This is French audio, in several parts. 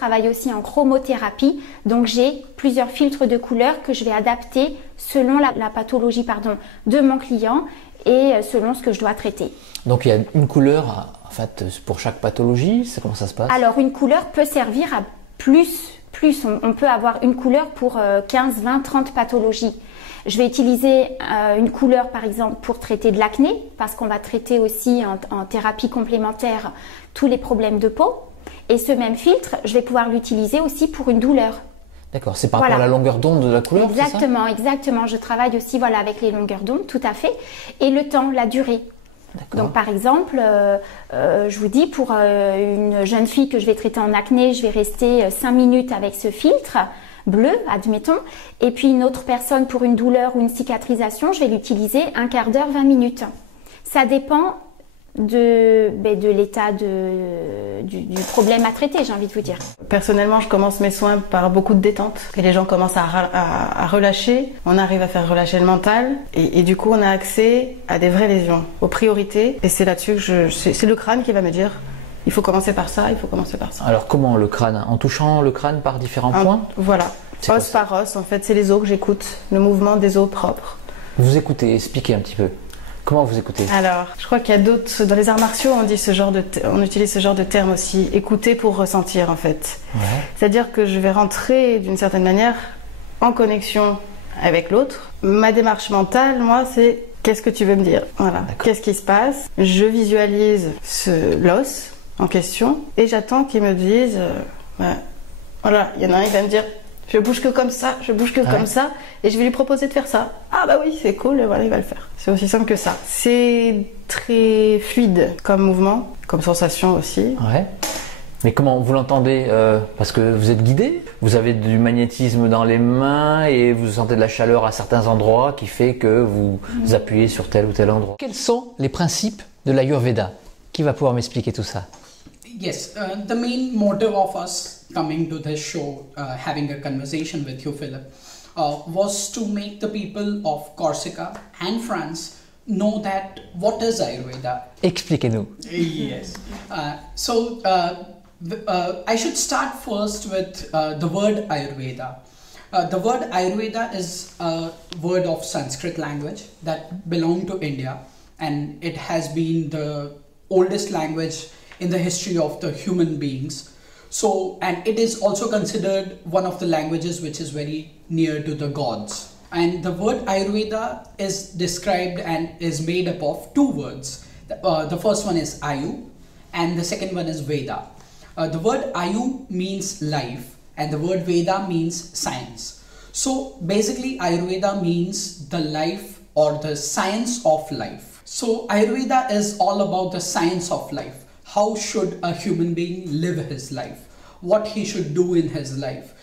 travaille aussi en chromothérapie, donc j'ai plusieurs filtres de couleurs que je vais adapter selon la pathologie de mon client et selon ce que je dois traiter. Donc il y a une couleur en fait pour chaque pathologie, comment ça se passe? Alors une couleur peut servir à plus. On peut avoir une couleur pour 15, 20, 30 pathologies. Je vais utiliser une couleur par exemple pour traiter de l'acné, parce qu'on va traiter aussi en thérapie complémentaire tous les problèmes de peau. Et ce même filtre, je vais pouvoir l'utiliser aussi pour une douleur. D'accord, c'est par rapport à la longueur d'onde de la couleur? Exactement, exactement. Je travaille aussi avec les longueurs d'onde, tout à fait. Et le temps, la durée. Donc par exemple, je vous dis pour une jeune fille que je vais traiter en acné, je vais rester 5 minutes avec ce filtre bleu, admettons. Et puis une autre personne pour une douleur ou une cicatrisation, je vais l'utiliser un quart d'heure, 20 minutes. Ça dépend de l'état du problème à traiter, j'ai envie de vous dire. Personnellement, je commence mes soins par beaucoup de détente. Et les gens commencent à relâcher. On arrive à faire relâcher le mental. Et du coup, on a accès à des vraies lésions, aux priorités. Et c'est là-dessus que c'est le crâne qui va me dire il faut commencer par ça, il faut commencer par ça. Alors comment le crâne? En touchant le crâne par différents points? Voilà. Os par os, en fait, c'est les os que j'écoute. Le mouvement des os propres. Vous écoutez, expliquez un petit peu. Comment vous écoutez? Alors, je crois qu'il y a d'autres... Dans les arts martiaux, on utilise ce genre de terme aussi. Écouter pour ressentir, en fait. Ouais. C'est-à-dire que je vais rentrer, d'une certaine manière, en connexion avec l'autre. Ma démarche mentale, moi, c'est qu'est-ce que tu veux me dire? Voilà. Qu'est-ce qui se passe? Je visualise l'os en question et j'attends qu'il me dise... voilà, il y en a un, il va me dire... Je bouge que comme ça, je bouge que comme ça, et je vais lui proposer de faire ça. Ah bah oui, c'est cool, voilà, il va le faire. C'est aussi simple que ça. C'est très fluide comme mouvement, comme sensation aussi. Ouais. Mais comment vous l'entendez? Parce que vous êtes guidé, vous avez du magnétisme dans les mains et vous sentez de la chaleur à certains endroits qui fait que vous appuyez sur tel ou tel endroit. Quels sont les principes de l'Ayurveda? Qui va pouvoir m'expliquer tout ça? Yes, the main motive of us coming to this show, having a conversation with you, Philip, was to make the people of Corsica and France know that what is Ayurveda. Expliquez-nous. Yes. I should start first with the word Ayurveda. The word Ayurveda is a word of Sanskrit language that belonged to India, and it has been the oldest language in the history of the human beings. So, and it is also considered one of the languages which is very near to the gods. And the word Ayurveda is described and is made up of two words. The first one is Ayu and the second one is Veda. The word Ayu means life and the word Veda means science. So basically Ayurveda means the life or the science of life. So Ayurveda is all about the science of life. How should a human being live his life? What he should do in his life?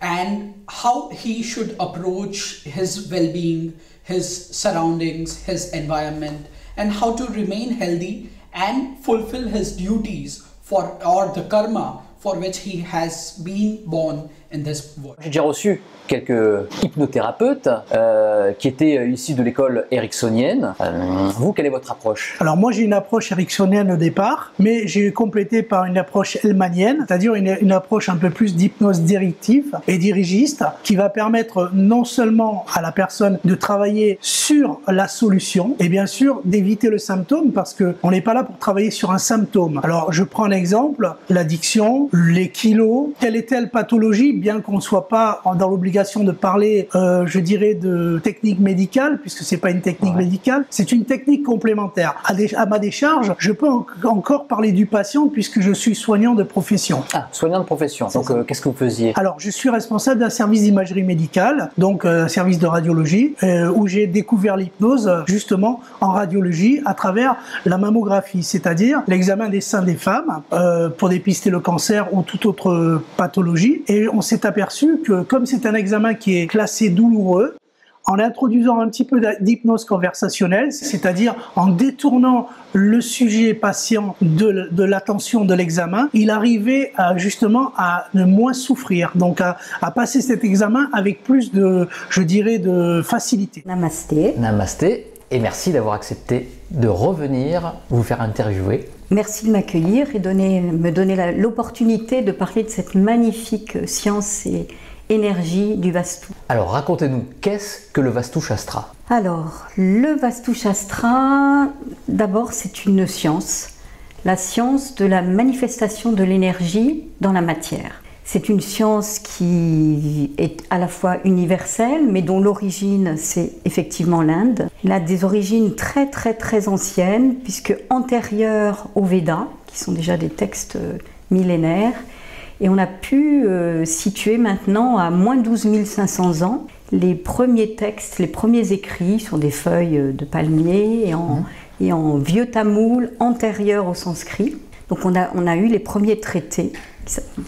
And how he should approach his well-being, his surroundings, his environment, and how to remain healthy and fulfill his duties or the karma for which he has been born in this world. J'ai déjà reçu quelques hypnothérapeutes qui étaient issus de l'école ericksonienne. Vous, quelle est votre approche? Alors moi j'ai une approche ericksonienne au départ, mais j'ai complété par une approche hellmanienne, c'est-à-dire une approche un peu plus d'hypnose directive et dirigiste, qui va permettre non seulement à la personne de travailler sur la solution, et bien sûr d'éviter le symptôme, parce qu'on n'est pas là pour travailler sur un symptôme. Alors je prends un exemple, l'addiction, les kilos, telle et telle pathologie, bien qu'on ne soit pas dans l'obligation de parler, je dirais, de technique médicale, puisque c'est pas une technique médicale, c'est une technique complémentaire. À ma décharge, je peux encore parler du patient, puisque je suis soignant de profession. Ah, soignant de profession. Donc, qu'est-ce que vous faisiez? Alors, je suis responsable d'un service d'imagerie médicale, donc un service de radiologie, où j'ai découvert l'hypnose, justement, en radiologie, à travers la mammographie, c'est-à-dire l'examen des seins des femmes, pour dépister le cancer ou toute autre pathologie. Et on s'est aperçu que, comme c'est un examen qui est classé douloureux, en introduisant un petit peu d'hypnose conversationnelle, c'est-à-dire en détournant le sujet patient de l'attention de l'examen, il arrivait justement à ne moins souffrir, donc à passer cet examen avec plus de, je dirais, de facilité. Namasté. Namasté. et merci d'avoir accepté de revenir vous faire interviewer. Merci de m'accueillir et me donner l'opportunité de parler de cette magnifique science et énergie du Vastu. Alors racontez-nous, qu'est-ce que le Vastu Shastra? Alors, le Vastu Shastra, d'abord c'est une science, la science de la manifestation de l'énergie dans la matière. C'est une science qui est à la fois universelle, mais dont l'origine, c'est effectivement l'Inde. Elle a des origines très très très anciennes, puisque antérieures aux Védas, qui sont déjà des textes millénaires, et on a pu situer maintenant à moins 12 500 ans les premiers textes, les premiers écrits sur des feuilles de palmier et en vieux tamoul antérieur au sanskrit. Donc on a eu les premiers traités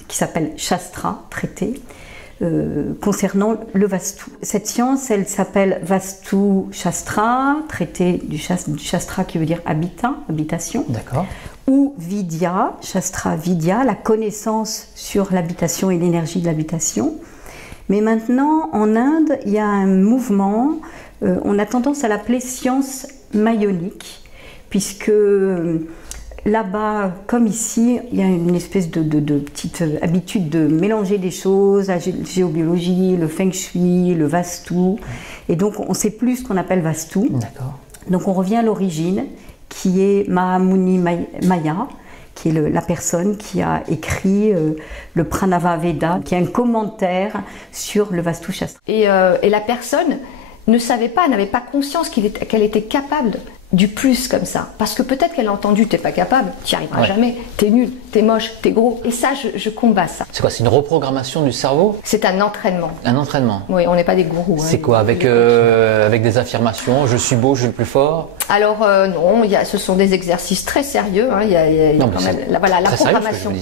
qui s'appellent Shastra, traités, concernant le Vastu. Cette science, elle s'appelle Vastu Shastra, traité du Shastra qui veut dire habitat, habitation. D'accord. Ou Vidya, Shastra Vidya, la connaissance sur l'habitation et l'énergie de l'habitation. Mais maintenant, en Inde, il y a un mouvement, on a tendance à l'appeler science mayonique, puisque là-bas, comme ici, il y a une espèce de petite habitude de mélanger des choses, la géobiologie, le feng shui, le vastu, et donc on ne sait plus ce qu'on appelle vastu. D'accord. Donc on revient à l'origine, qui est Mahamuni Maya, qui est la personne qui a écrit le Pranava Veda, qui est un commentaire sur le Vastu Shastra. Et la personne ne savait pas, n'avait pas conscience qu'elle était capable du plus comme ça. Parce que peut-être qu'elle a entendu, t'es pas capable, t'y arriveras jamais, t'es nul, t'es moche, t'es gros. Et ça, je combats ça. C'est quoi? C'est une reprogrammation du cerveau? C'est un entraînement. Un entraînement? Oui, on n'est pas des gourous. C'est quoi? Avec des affirmations, je suis beau, je suis le plus fort? Alors non, ce sont des exercices très sérieux. Hein. Il y a quand même la programmation.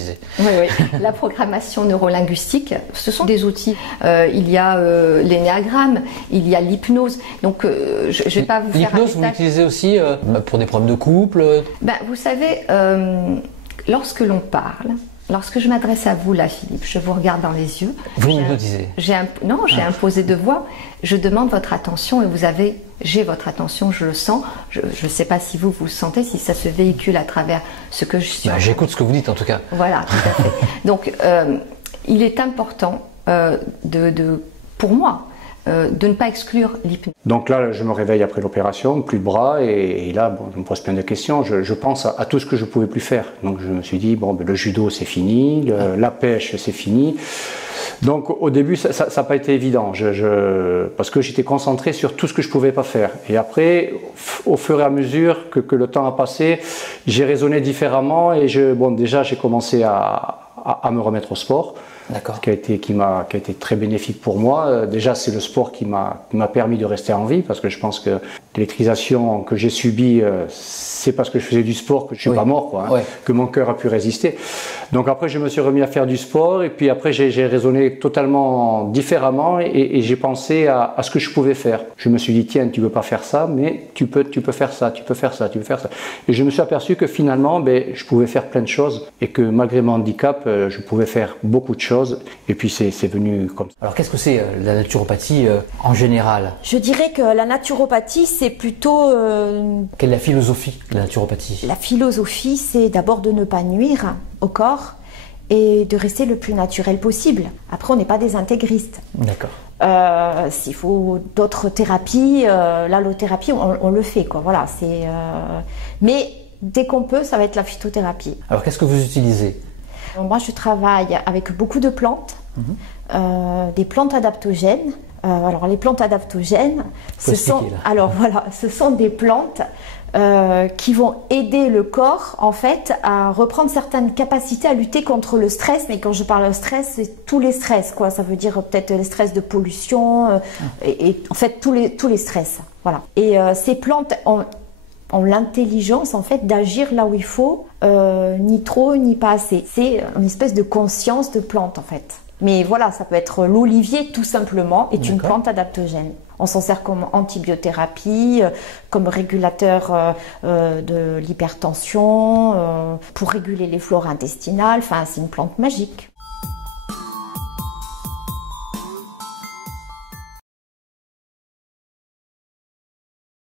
La programmation neurolinguistique. Ce sont des outils. Il y a l'énéagramme, il y a l'hypnose. Donc je ne vais pas vous faire. L'hypnose, vous l'utilisez aussi pour des problèmes de couple? Vous savez, lorsque l'on parle. Lorsque je m'adresse à vous, là, Philippe, je vous regarde dans les yeux. Vous m'hypnotisez? J'ai imposé de voix. Je demande votre attention et j'ai votre attention, je le sens. Je ne sais pas si vous le sentez, si ça se véhicule à travers ce que je suis. J'écoute ce que vous dites en tout cas. Voilà, tout à fait. Donc, il est important pour moi, de ne pas exclure l'hypnose. Donc là, je me réveille après l'opération, plus de bras, et là, bon, je me pose plein de questions. Je pense à tout ce que je ne pouvais plus faire. Donc je me suis dit, bon, le judo, c'est fini, la pêche, c'est fini. Donc au début, ça n'a pas été évident, parce que j'étais concentré sur tout ce que je ne pouvais pas faire. Et après, au fur et à mesure que le temps a passé, j'ai raisonné différemment, et déjà, j'ai commencé à me remettre au sport. D'accord. Qui a été très bénéfique pour moi. Déjà, c'est le sport qui m'a permis de rester en vie, parce que je pense que l'électrisation que j'ai subie, c'est parce que je faisais du sport que je suis pas mort, quoi, hein, que mon cœur a pu résister. Donc après, je me suis remis à faire du sport, et puis après, j'ai raisonné totalement différemment, et j'ai pensé à ce que je pouvais faire. Je me suis dit, tiens, tu ne peux pas faire ça, mais tu peux faire ça, tu peux faire ça, tu peux faire ça. Et je me suis aperçu que finalement, je pouvais faire plein de choses, et que malgré mon handicap, je pouvais faire beaucoup de choses. Et puis c'est venu comme ça. Alors qu'est-ce que c'est la naturopathie en général? Je dirais que la naturopathie, c'est plutôt... Quelle est la philosophie de la naturopathie? La philosophie, c'est d'abord de ne pas nuire au corps et de rester le plus naturel possible. Après, on n'est pas des intégristes. D'accord. S'il faut d'autres thérapies, l'allothérapie, on le fait, quoi. Voilà, mais dès qu'on peut, ça va être la phytothérapie. Alors qu'est-ce que vous utilisez? Moi, je travaille avec beaucoup de plantes, des plantes adaptogènes. Alors, les plantes adaptogènes, ce sont des plantes qui vont aider le corps, en fait, à reprendre certaines capacités à lutter contre le stress. Mais quand je parle de stress, c'est tous les stress, quoi. Ça veut dire peut-être les stress de pollution, et en fait, tous les stress. Voilà. Et ces plantes ont l'intelligence, en fait, d'agir là où il faut, ni trop, ni pas assez. C'est une espèce de conscience de plante, en fait. Mais voilà, ça peut être l'olivier, tout simplement, est une plante adaptogène. On s'en sert comme antibiothérapie, comme régulateur de l'hypertension, pour réguler les flores intestinales. Enfin, c'est une plante magique.